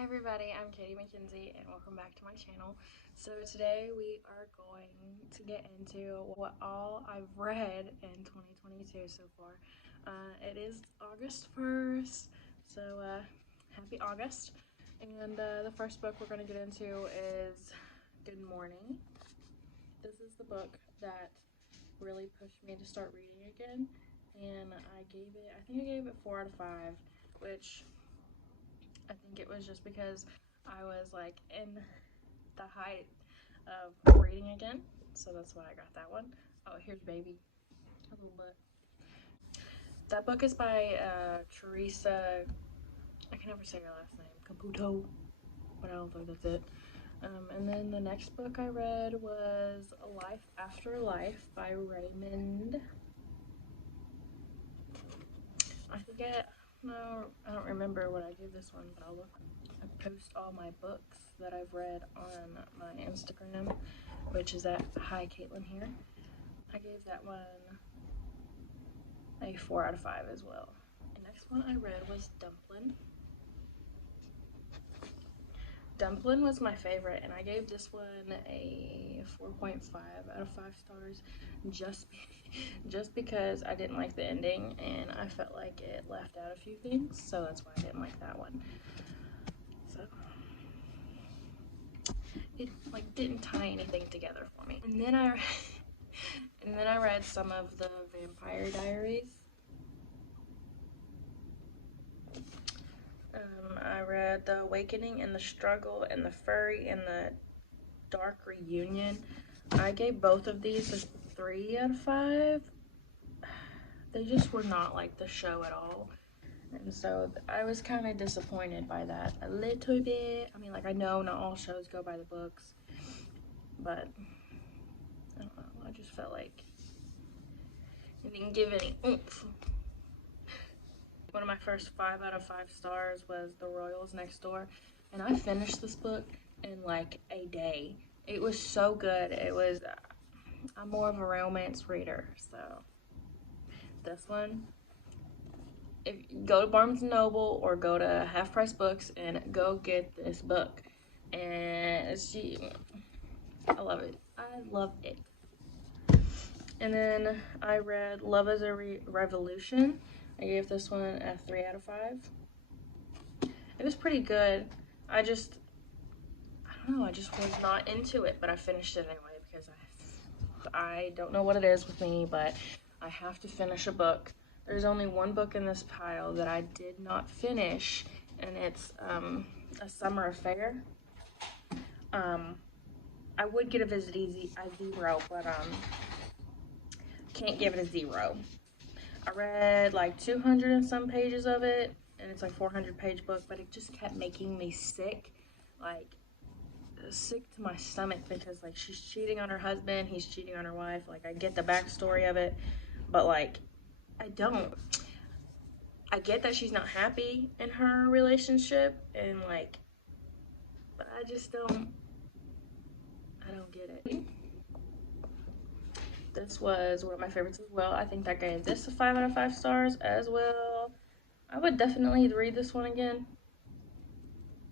Hi everybody, I'm Katie McKenzie and welcome back to my channel. So today we are going to get into what all I've read in 2022 so far. It is August 1st, so happy August. And the first book we're going to get into is Good Morning. This is the book that really pushed me to start reading again, and I think I gave it 4 out of 5, which I think it was just because I was like in the height of reading again, so that's why I got that one. Oh, here's Baby, a little bit. That book is by Teresa, I can never say her last name, Caputo, but I don't think that's it. And then the next book I read was Life After Life by Raymond. I don't remember what I gave this one, but I'll look. I post all my books that I've read on my Instagram, which is at Hi Caitlin here. I gave that one a 4 out of 5 as well. The next one I read was Dumplin'. Dumplin' was my favorite, and I gave this one a 4.5 out of 5 stars just because I didn't like the ending and I felt like it left out a few things, so that's why I didn't like that one. So it like didn't tie anything together for me. And then I read some of the Vampire Diaries. I read The Awakening and the Struggle and The Furry and the Dark Reunion. I gave both of these a 3 out of 5. They just were not like the show at all. And so I was kind of disappointed by that a little bit. I mean, like, I know not all shows go by the books, but I don't know. I just felt like it didn't give any oomph. One of my first 5 out of 5 stars was The Royals Next Door, and I finished this book in like a day. It was so good. I'm more of a romance reader, so this one, if you go to Barnes & Noble or go to Half Price Books and go get this book. And I love it. I love it. And then I read Love is a Revolution. I gave this one a 3 out of 5. It was pretty good. I don't know, I just was not into it, but I finished it anyway because I don't know what it is with me, but I have to finish a book. There's only one book in this pile that I did not finish, and it's A Summer Affair. I would get a 0, but can't give it a 0. I read like 200 and some pages of it, and it's like 400-page book, but it just kept making me sick, like sick to my stomach, because like she's cheating on her husband, he's cheating on her wife. Like, I get the backstory of it, but like I get that she's not happy in her relationship, and like, but I don't get it. This was one of my favorites as well. I think I gave this a 5 out of 5 stars as well. I would definitely read this one again.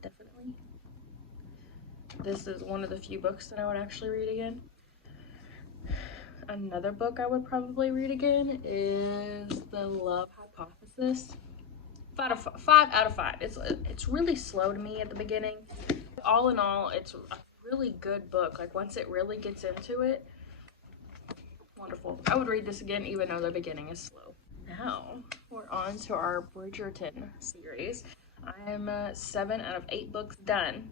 Definitely. This is one of the few books that I would actually read again. Another book I would probably read again is The Love Hypothesis. 5 out of 5. It's really slow to me at the beginning. All in all, it's a really good book. Like, once it really gets into it, wonderful. I would read this again even though the beginning is slow. Now we're on to our Bridgerton series. I'm 7 out of 8 books done,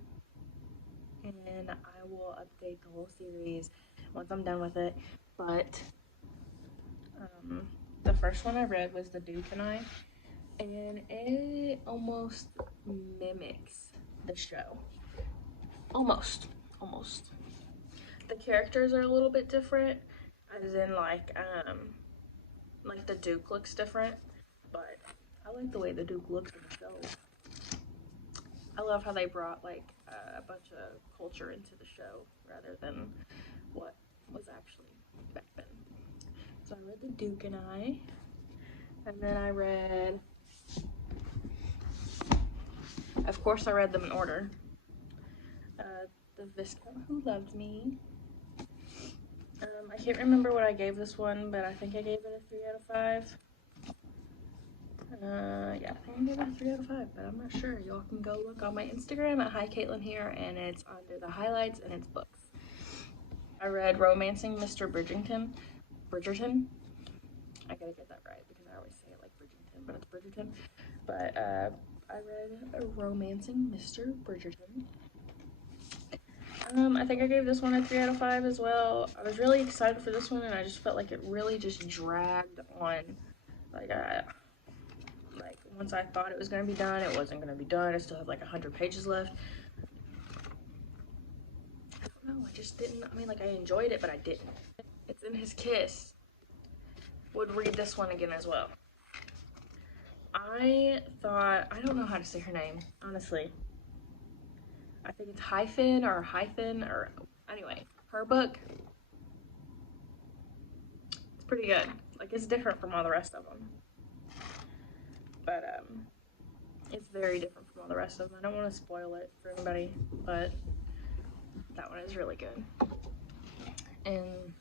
and I will update the whole series once I'm done with it. But the first one I read was The Duke and I, and it almost mimics the show. Almost. The characters are a little bit different, as in like the Duke looks different, but I like the way the Duke looks in the show. I love how they brought like a bunch of culture into the show rather than what was actually back then. So I read The Duke and I, and then I read Of course, I read them in order. The Viscount Who Loved Me. I can't remember what I gave this one, but I think I gave it a 3 out of 5. Yeah, I think I gave it a 3 out of 5, but I'm not sure. Y'all can go look on my Instagram at Hi Caitlin here, and it's under the highlights and it's books. I read Romancing Mr. Bridgerton. I gotta get that right because I always say it like Bridgerton, but it's Bridgerton. But I read Romancing Mr. Bridgerton. I think I gave this one a 3 out of 5 as well. I was really excited for this one, and I just felt like it really just dragged on. Like once I thought it was gonna be done, it wasn't gonna be done. I still have like 100 pages left. I don't know. I just didn't. I mean, like I enjoyed it, but I didn't. It's in His Kiss. Would read this one again as well. I don't know how to say her name, honestly. I think it's hyphen, or anyway, her book, it's pretty good. Like, it's different from all the rest of them. But, it's very different from all the rest of them. I don't want to spoil it for anybody, but that one is really good. And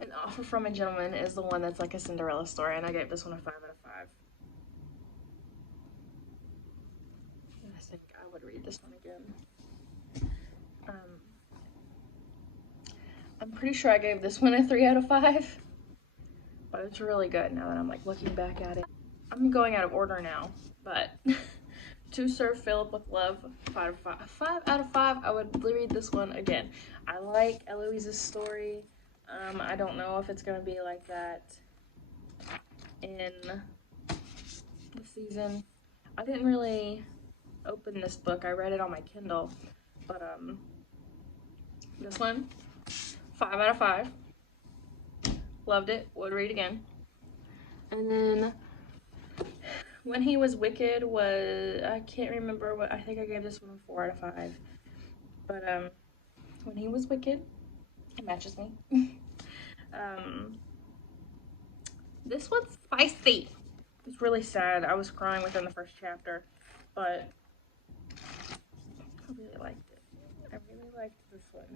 An Offer from a Gentleman is the one that's like a Cinderella story, and I gave this one a 5 out of 5. I think I would read this one again. I'm pretty sure I gave this one a 3 out of 5, but it's really good now that I'm like looking back at it. I'm going out of order now, but To Serve Philip with Love, 5 out of 5. I would read this one again. I like Eloise's story. I don't know if it's gonna be like that in the season. I didn't really open this book. I read it on my Kindle, but this one, 5 out of 5. Loved it. Would read again. And then When He Was Wicked was, I can't remember what, I think I gave this one a 4 out of 5. But When He Was Wicked, it matches me. This one's spicy. It's really sad. I was crying within the first chapter, but I really liked it. I really liked this one.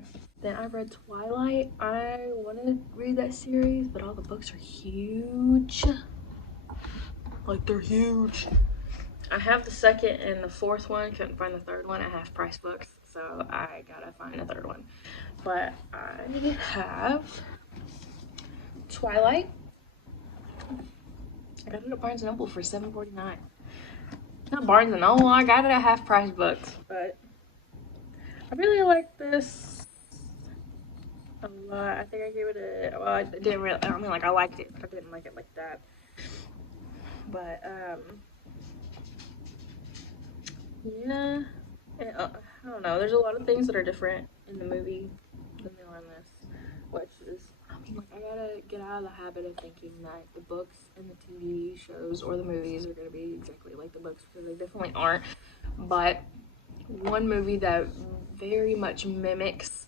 Then I read Twilight. I wanted to read that series, but all the books are huge. Like, they're huge. I have the second and the fourth one. Couldn't find the third one at Half Price Books, so I gotta find the third one. But I have Twilight. I got it at Barnes & Noble for $7.49. Not Barnes & Noble, I got it at Half Price Books, but I really like this a lot. I think I gave it a, well, I didn't really, I mean, like, I liked it, but I didn't like it like that. But, yeah, I don't know, there's a lot of things that are different in the movie than they are in this, which is, I mean, like, I gotta get out of the habit of thinking that the books and the TV shows or the movies are gonna be exactly like the books, because they definitely aren't. But one movie that very much mimics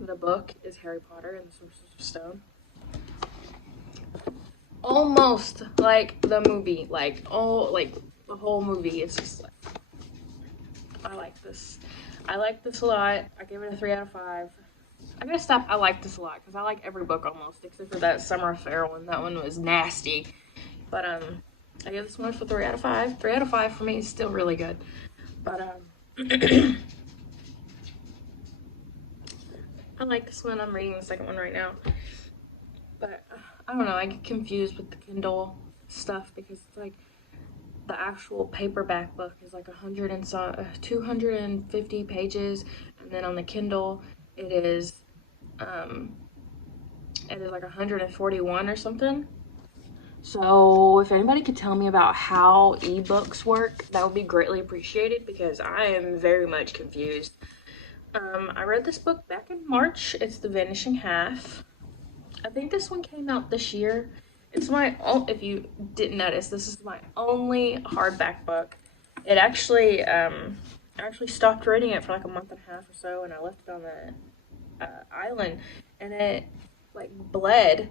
the book is Harry Potter and the Sorcerer's Stone. Almost like the movie, like, like the whole movie. It's just like, I like this. I like this a lot. I gave it a 3 out of 5. I gotta stop. I like this a lot because I like every book almost, except for that Summer Affair one. That one was nasty. But I gave this one for 3 out of 5. 3 out of 5 for me is still really good. But I like this one. I'm reading the second one right now. But I don't know. I get confused with the Kindle stuff because it's like the actual paperback book is like 250 pages, and then on the Kindle it is like 141 or something. So if anybody could tell me about how ebooks work, that would be greatly appreciated because I am very much confused. I read this book back in March. It's The Vanishing Half. I think this one came out this year. It's my, if you didn't notice, this is my only hardback book. It actually, I actually stopped reading it for like a month and a half or so, and I left it on the island, and it like bled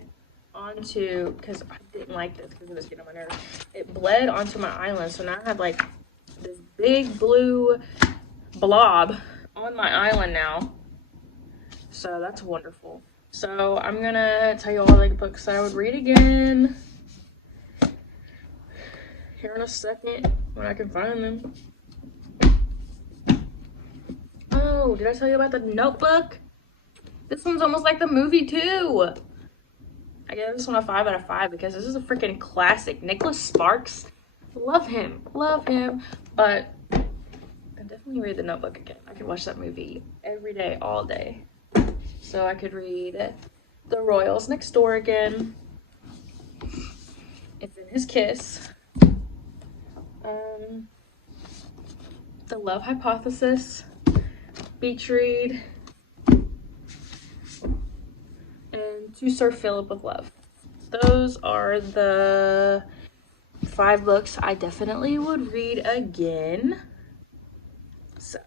onto, because I didn't like this because it was getting on my nerves. It bled onto my island, so now I have like this big blue blob on my island now. So that's wonderful. So I'm gonna tell you all the books that I would read again here in a second when I can find them. Oh, did I tell you about the Notebook? This one's almost like the movie too. I gave this one a 5 out of 5 because this is a freaking classic. Nicholas Sparks, love him, but I definitely read the Notebook again. I could watch that movie every day, all day. So I could read The Royals Next Door again. It's in His Kiss. The Love Hypothesis, Beach Read, and To Sir Philip with Love. Those are the 5 books I definitely would read again. So,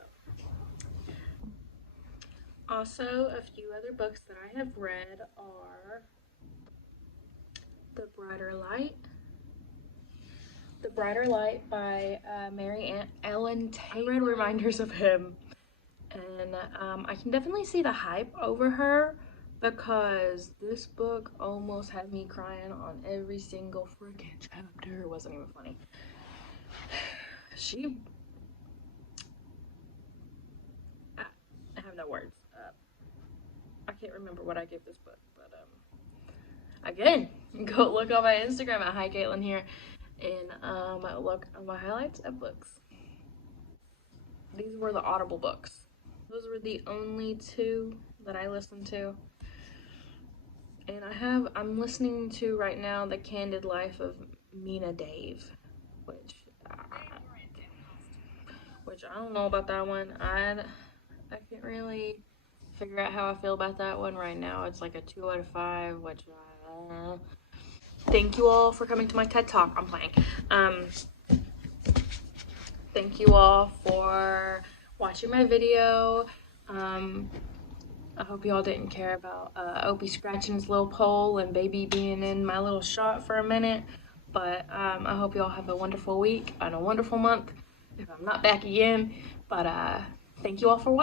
also a few other books that I have read are The Brighter Light by Mary Ellen Taylor. I read Reminders of Him, and I can definitely see the hype over her because this book almost had me crying on every single freaking chapter. It wasn't even funny. I have no words. I can't remember what I gave this book, but again, go look on my Instagram at Hi Caitlin here, and look on my highlights of books. These were the Audible books. Those were the only 2 that I listened to. And I'm listening to right now The Candid Life of Mina Dave, which I don't know about that one. I can't really figure out how I feel about that one right now. It's like a 2 out of 5, which thank you all for coming to my TED Talk. I'm playing. Thank you all for watching my video. I hope y'all didn't care about Opie scratching his little pole and baby being in my little shot for a minute. But I hope y'all have a wonderful week and a wonderful month if I'm not back again. But thank you all for watching.